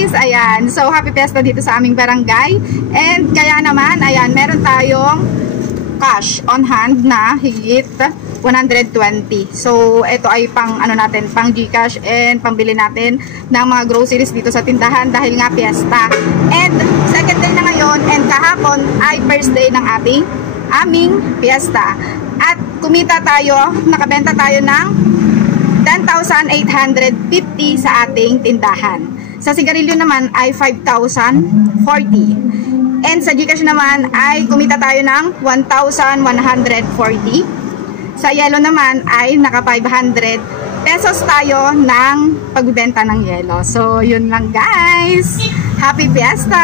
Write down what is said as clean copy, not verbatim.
guys. Ayan. So, happy fiesta dito sa aming barangay. And kaya naman, ayan, meron tayong cash on hand na higit 120. So, ito ay pang ano natin, pang GCash and pambili natin ng mga groceries dito sa tindahan dahil nga fiesta. And second day na ngayon and kahapon ay first day ng aming fiesta. At kumita tayo, nakabenta tayo ng 10,850 sa ating tindahan. Sa sigarilyo naman ay 5,040. And sa GCash naman ay kumita tayo ng 1,140. Sa yelo naman ay naka 500 pesos tayo ng pagbibenta ng yelo. So, yun lang guys. Happy Fiesta!